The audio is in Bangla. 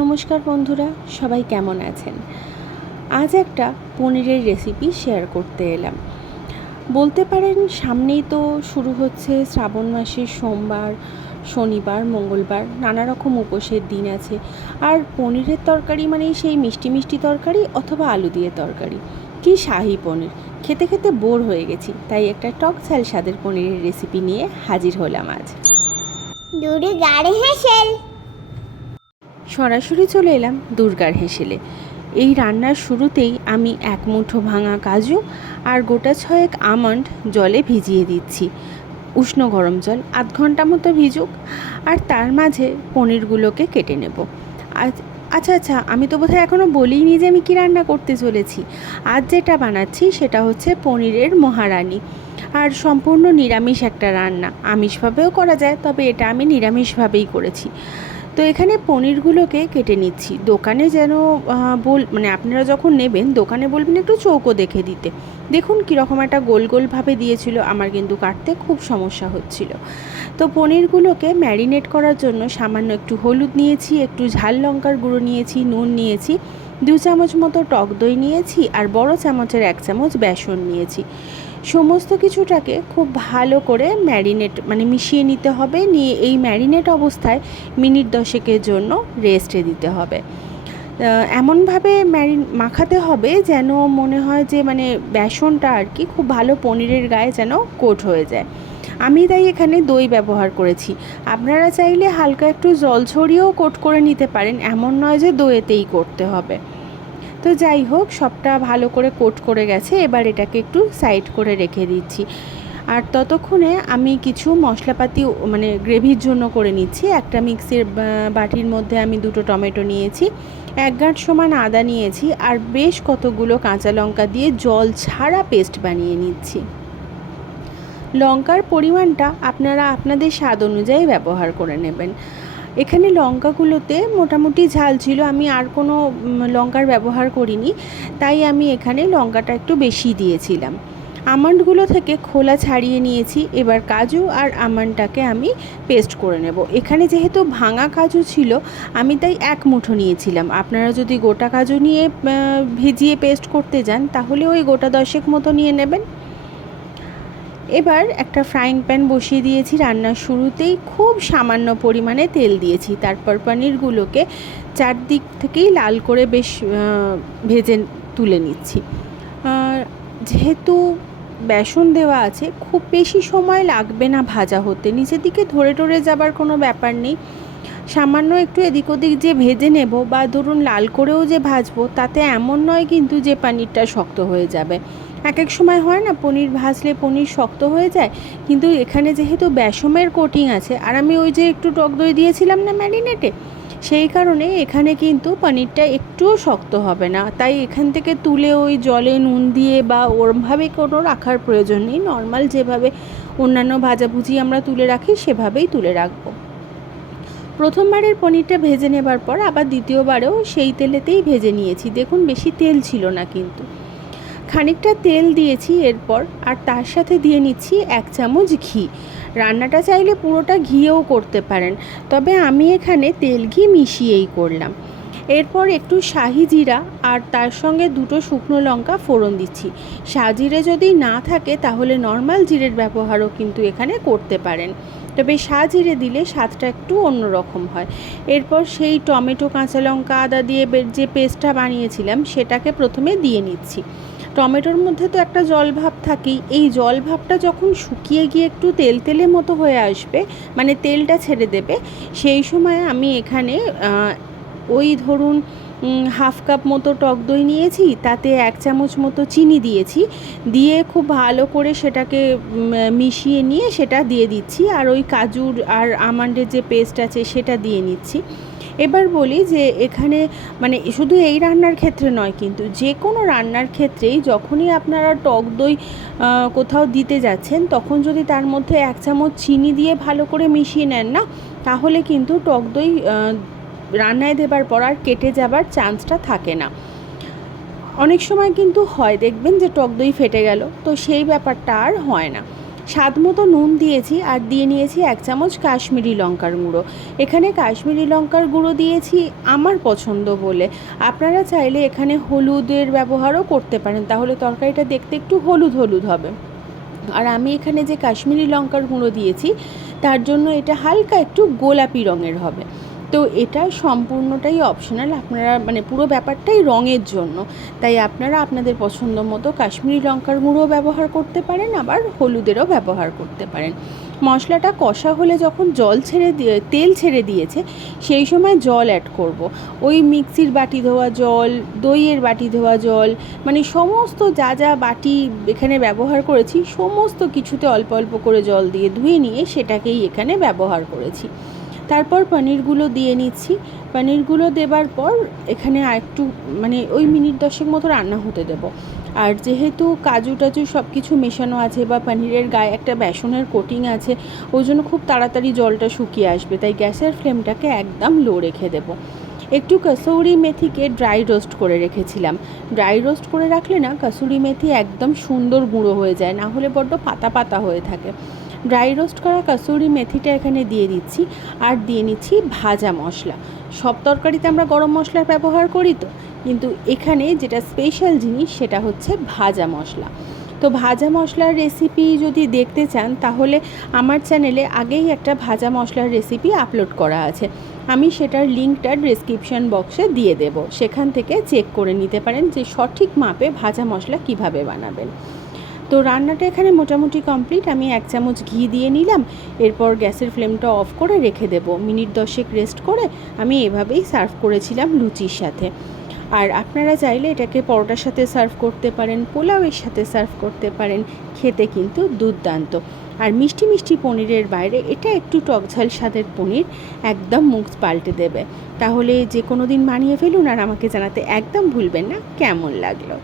নমস্কার বন্ধুরা, সবাই কেমন আছেন? আজ একটা পনিরের রেসিপি শেয়ার করতে এলাম। বলতে পারেন সামনেই তো শুরু হচ্ছে শ্রাবণ মাসের সোমবার, শনিবার, মঙ্গলবার নানা রকম উপোসের দিন আছে। আর পনিরের তরকারি মানেই সেই মিষ্টি মিষ্টি তরকারি অথবা আলু দিয়ে তরকারি, কি শাহি পনির! খেতে খেতে বোর হয়ে গেছি, তাই একটা টক ঝাল স্বাদের পনিরের রেসিপি নিয়ে হাজির হলাম আজ। দূরে গাড়ি হেসেল। সরাসরি চলে এলাম দুর্গার হেসেলে। এই রান্নার শুরুতেই আমি এক মুঠো ভাঙা কাজু আর গোটা ছয়েক আমন্ড জলে ভিজিয়ে দিচ্ছি। উষ্ণ গরম জল, আধ ঘন্টা মতো ভিজুক। আর তার মাঝে পনিরগুলোকে কেটে নেব। আচ্ছা, আমি তো বোধহয় এখনও বলিনি যে আমি কী রান্না করতে চলেছি। আজ যেটা বানাচ্ছি সেটা হচ্ছে পনিরের মহারানি। আর সম্পূর্ণ নিরামিষ একটা রান্না। আমিষভাবেও করা যায়, তবে এটা আমি নিরামিষভাবেই করেছি। তো এখানে পনিরগুলোকে কেটে নিচ্ছি। দোকানে যেন আপনারা যখন নেবেন দোকানে বলবেন একটু চৌকো দেখে দিতে। দেখুন কীরকম একটা গোল গোলভাবে দিয়েছিল, আমার কিন্তু কাটতে খুব সমস্যা হচ্ছিল। তো পনিরগুলোকে ম্যারিনেট করার জন্য সামান্য একটু হলুদ নিয়েছি, একটু ঝাল লঙ্কার গুঁড়ো নিয়েছি, নুন নিয়েছি, 2 চামচ মতো টক দই নিয়েছি, আর বড় চামচের 1 চামচ বেসন নিয়েছি। সমস্ত কিছুটাকে খুব ভালো করে মিশিয়ে নিতে হবে। নিয়ে এই ম্যারিনেট অবস্থায় মিনিট 10-এর জন্য রেস্টে দিতে হবে। এমনভাবে মাখাতে হবে যেন মনে হয় যে বেসনটা আর কি খুব ভালো পনিরের গায়ে যেন কোট হয়ে যায়। আমি তাই এখানে দই ব্যবহার করেছি। আপনারা চাইলে হালকা একটু জল ছড়িয়েও কোট করে নিতে পারেন, এমন নয় যে দইয়েতেই করতে হবে। তো যাই হোক, সবটা ভালো করে কোট করে গেছে। এবার এটাকে একটু সাইড করে রেখে দিচ্ছি। আর ততক্ষণে আমি কিছু মশলাপাতি গ্রেভির জন্য করে নিচ্ছি। একটা মিক্সির বাটির মধ্যে আমি 2টো টমেটো নিয়েছি, 1 গাঁট সমান আদা নিয়েছি, আর বেশ কতগুলো কাঁচা লঙ্কা দিয়ে জল ছাড়া পেস্ট বানিয়ে নিচ্ছি। লঙ্কার পরিমাণটা আপনারা আপনাদের স্বাদ অনুযায়ী ব্যবহার করে নেবেন। এখানে লঙ্কাগুলোতে মোটামুটি ঝাল ছিল, আমি আর কোনো লঙ্কার ব্যবহার করিনি, তাই আমি এখানে লঙ্কাটা একটু বেশি দিয়েছিলাম। আমন্ডগুলো থেকে খোলা ছাড়িয়ে নিয়েছি। এবার কাজু আর আমন্ডটাকে আমি পেস্ট করে নেব। এখানে যেহেতু ভাঙা কাজু ছিল, আমি তাই 1 মুঠো নিয়েছিলাম। আপনারা যদি গোটা কাজু নিয়ে ভিজিয়ে পেস্ট করতে যান তাহলে ওই গোটা 10 মতো নিয়ে নেবেন। এবার একটা ফ্রাইং প্যান বসিয়ে দিয়েছি। রান্নার শুরুতেই খুব সামান্য পরিমাণে তেল দিয়েছি। তারপর পনিরগুলোকে চারদিক থেকেই লাল করে বেশ ভেজে তুলে নিচ্ছি। যেহেতু বেসন দেওয়া আছে, খুব বেশি সময় লাগবে না ভাজা হতে। নিচের দিকে ধরে যাবার কোনো ব্যাপার নেই। সামান্য একটু এদিক ওদিক যে ভেজে নেব বা ধরুন লাল করেও যে ভাজবো, তাতে এমন নয় কিন্তু যে পনিরটা শক্ত হয়ে যাবে। এক সময় হয় না, পনির ভাজলে পনির শক্ত হয়ে যায়, কিন্তু এখানে যেহেতু বেসমের কোটিং আছে, আর আমি ওই যে একটু টক দই দিয়েছিলাম না ম্যারিনেটে, সেই কারণে এখানে কিন্তু পনিরটা একটুও শক্ত হবে না। তাই এখান থেকে তুলে ওই জলে নুন দিয়ে বা ওরমভাবে কোনো রাখার প্রয়োজন নেই। নর্মাল যেভাবে অন্যান্য ভাজাভুজি আমরা তুলে রাখি সেভাবেই তুলে রাখবো। প্রথমবারের পনিরটা ভেজে নেবার পর আবার দ্বিতীয়বারেও সেই তেলেতেই ভেজে নিয়েছি। দেখুন বেশি তেল ছিল না, কিন্তু খানিকটা তেল দিয়েছি এরপর, আর তার সাথে দিয়ে নিচ্ছি 1 চামচ ঘি। রান্নাটা চাইলে পুরোটা ঘিয়েও করতে পারেন, তবে আমি এখানে তেল ঘি মিশিয়েই করলাম। এরপর একটু শাহি জিরা আর তার সঙ্গে 2টো শুকনো লঙ্কা ফোড়ন দিচ্ছি। সাজিরে যদি না থাকে তাহলে নর্মাল জিরের ব্যবহারও কিন্তু এখানে করতে পারেন, তবে সাজিরে দিলে স্বাদটা একটু অন্যরকম হয়। এরপর সেই টমেটো, কাঁচা লঙ্কা, আদা দিয়ে যে পেস্টটা বানিয়েছিলাম সেটাকে প্রথমে দিয়ে নিচ্ছি। টমেটোর মধ্যে তো একটা জল ভাব থাকেই। এই জল ভাবটা যখন শুকিয়ে গিয়ে একটু তেলের মতো হয়ে আসবে, তেলটা ছেড়ে দেবে, সেই সময় আমি এখানে ওই ধরুন 1/2 কাপ মতো টক দই নিয়েছি, তাতে 1 চামচ মতো চিনি দিয়েছি। দিয়ে খুব ভালো করে সেটাকে মিশিয়ে নিয়ে সেটা দিয়ে দিচ্ছি। আর ওই কাজুর আর আমন্ডের যে পেস্ট আছে সেটা দিয়ে নিচ্ছি। এবার বলি যে এখানে শুধু এই রান্নার ক্ষেত্রে নয়, কিন্তু যে কোনো রান্নার ক্ষেত্রেই যখনই আপনারা টক দই কোথাও দিতে যাচ্ছেন, তখন যদি তার মধ্যে 1 চামচ চিনি দিয়ে ভালো করে মিশিয়ে নেন না, তাহলে কিন্তু টক দই রান্নায় দেবার পর আর কেটে যাবার চান্সটা থাকে না। অনেক সময় কিন্তু হয়, দেখবেন যে টক দই ফেটে গেল, তো সেই ব্যাপারটা আর হয় না। স্বাদ মতো নুন দিয়েছি আর দিয়ে নিয়েছি 1 চামচ কাশ্মীরি লঙ্কার গুঁড়ো। এখানে কাশ্মীরি লঙ্কার গুঁড়ো দিয়েছি আমার পছন্দ বলে, আপনারা চাইলে এখানে হলুদের ব্যবহারও করতে পারেন, তাহলে তরকারিটা দেখতে একটু হলুদ হলুদ হবে। আর আমি এখানে যে কাশ্মীরি লঙ্কার গুঁড়ো দিয়েছি তার জন্য এটা হালকা একটু গোলাপি রঙের হবে। তো এটা সম্পূর্ণটাই অপশনাল, আপনারা মানে পুরো ব্যাপারটাই রঙের জন্য, তাই আপনারা আপনাদের পছন্দ মতো কাশ্মীরি লঙ্কার গুঁড়ো ব্যবহার করতে পারেন, আবার হলুদেরও ব্যবহার করতে পারেন। মশলাটা কষা হলে যখন তেল ছেড়ে দিয়েছে সেই সময় জল অ্যাড করব। ওই মিক্সির বাটি ধোয়া জল, দইয়ের বাটি ধোয়া জল, মানে সমস্ত যা যা বাটি এখানে ব্যবহার করেছি সমস্ত কিছুতে অল্প অল্প করে জল দিয়ে ধুয়ে নিয়ে সেটাকেই এখানে ব্যবহার করেছি। তারপর পনিরগুলো দিয়ে নিচ্ছি। পনিরগুলো দেবার পর এখানে আরেকটু মানে ওই মিনিট 10 মতো রান্না হতে দেবো। আর যেহেতু কাজু টাজু সব কিছু মেশানো আছে বা পনিরের গায়ে একটা বেসনের কোটিং আছে, ওই জন্য খুব তাড়াতাড়ি জলটা শুকিয়ে আসবে, তাই গ্যাসের ফ্লেমটাকে একদম লো রেখে দেবো। একটু কসুরি মেথিকে ড্রাই রোস্ট করে রেখেছিলাম। ড্রাই রোস্ট করে রাখলে না কসুরি মেথি একদম সুন্দর গুঁড়ো হয়ে যায়, না হলে বড্ড পাতা পাতা হয়ে থাকে। ড্রাই রোস্ট করা কসুরি মেথিটা এখানে দিয়ে দিচ্ছি আর দিয়ে নিচ্ছি ভাজা মশলা। সব তরকারিতে আমরা গরম মশলার ব্যবহার করি তো, কিন্তু এখানে যেটা স্পেশাল জিনিস সেটা হচ্ছে ভাজা মশলা। তো ভাজা মশলার রেসিপি যদি দেখতে চান তাহলে আমার চ্যানেলে আগেই একটা ভাজা মশলার রেসিপি আপলোড করা আছে, আমি সেটার লিঙ্কটা ডেসক্রিপশন বক্সে দিয়ে দেব, সেখান থেকে চেক করে নিতে পারেন যে সঠিক মাপে ভাজা মশলা কিভাবে বানাবেন। তো রান্নাটা এখানে মোটামুটি কমপ্লিট। আমি 1 চামচ ঘি দিয়ে নিলাম, এরপর গ্যাসের ফ্লেমটা অফ করে রেখে দেবো। মিনিট 10 রেস্ট করে আমি এভাবেই সার্ভ করেছিলাম লুচির সাথে। আর আপনারা চাইলে এটাকে পরোটার সাথে সার্ভ করতে পারেন, পোলাওয়ের সাথে সার্ভ করতে পারেন, খেতে কিন্তু দুর্দান্ত। আর মিষ্টি মিষ্টি পনিরের বাইরে এটা একটু টকঝাল স্বাদের পনির, একদম মুখ পাল্টে দেবে। তাহলে যে কোনো দিন বানিয়ে ফেলুন আর আমাকে জানাতে একদম ভুলবেন না কেমন লাগলো।